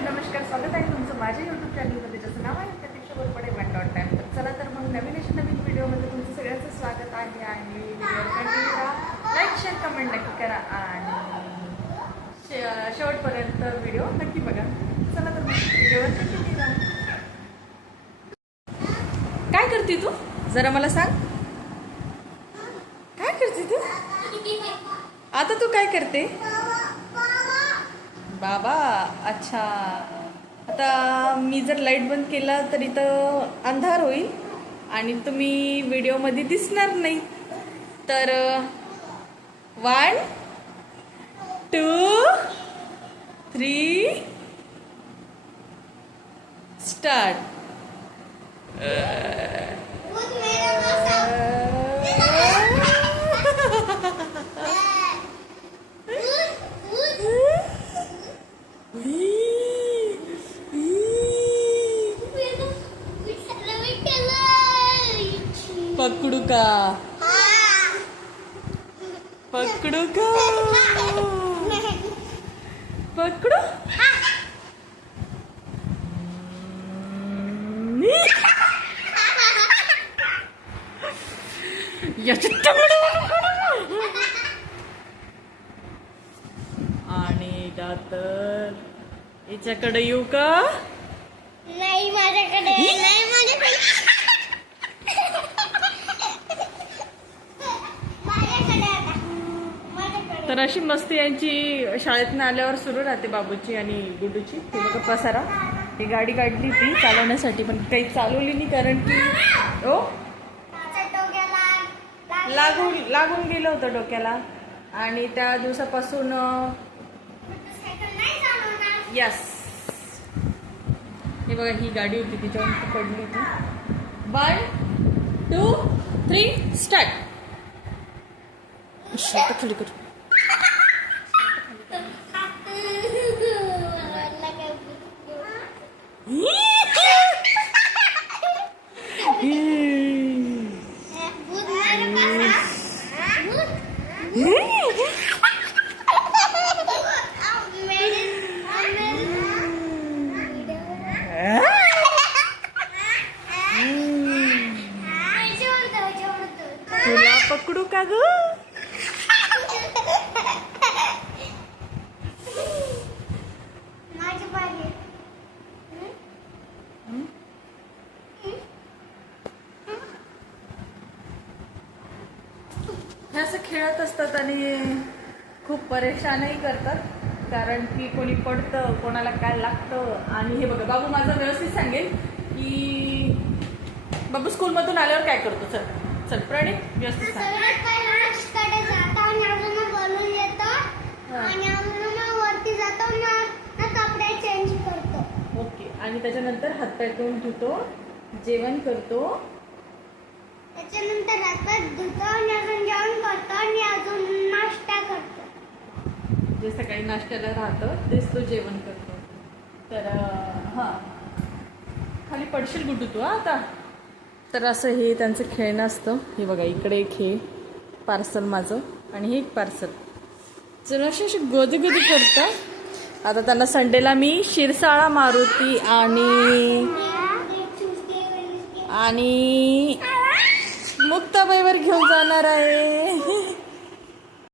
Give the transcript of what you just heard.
नमस्कार स्वागत आहे तुमचं माझ्या यूट्यूब चॅनलमध्ये ज्याचं नाव आहे Pratiksha Borpade one dot time तर चला तर मग नवीन अशा नवीन व्हिडिओमध्ये तुमचं सगळ्यांचं स्वागत आहे आणि व्हिडिओ कंटिन्यू राहा लाईक शेअर कमेंट नक्की करा. आणि शे- शेवटपर्यंत व्हिडिओ नक्की बघा. चला तर मग व्हिडिओवर काय करते तू? जरा मला सांग. काय करते तू? आता तू काय करते? बाबा अच्छा. आता मी जर लाइट बंद केला तर इथं अंधार होईल आणि तुम्ही व्हिडिओमध्ये दिसणार नाही. तर वन टू थ्री स्टार्ट. पकडू का पकडू का पकडू याच्यात आणि तर याच्याकडे येऊ का नाही माझ्याकडे नाही माझ्याकडे माझ्याकडे आता माझ्याकडे तर अशी मस्ती यांची शाळेतनं आल्यावर सुरू राहते बाबूची आणि गुडूची. हे बघा पसारा. ही गाडी काढली ती चालवण्यासाठी पण काही चालवली नाही कारण की ओ लागून लागून गेलं होतं डोक्याला. आणि त्या दिवसापासून यस हे बघा ही गाडी होती तिच्यावर पडली होती वन टू थ्री स्टार्ट खाली करू पकडू का ग असं खेळत असतात आणि खूप परेशानही करतात. कारण की कोणी पडतं कोणाला काय लागतं. आणि हे बघा बाबू माझं व्यवस्थित सांगेल की बाबू स्कूलमधून आल्यावर काय करतो चल. चल प्रणित व्यवस्थित सांग. ओके. आणि त्याच्यानंतर हातपाय तोंड धुतो जेवण करतो त्याच्यानंतर हातात धुतो आणि अजून जेवण करतो आणि अजून नाश्ता करतो. जे सकाळी नाश्त्याला राहतं तेच तो जेवण करतो. तर हां. खाली पडशील गुड्डू तू आता. तर असं हे त्यांचं खेळणं असतं. हे बघा इकडे एक हे पार्सल माझं आणि हे एक पार्सल जर अशी अशी गोदी गोदी करतं आता त्यांना संडेला मी शिरसाळा मारुती आणि आणि मुक्ताबाईवर घेऊन जाणार आहे.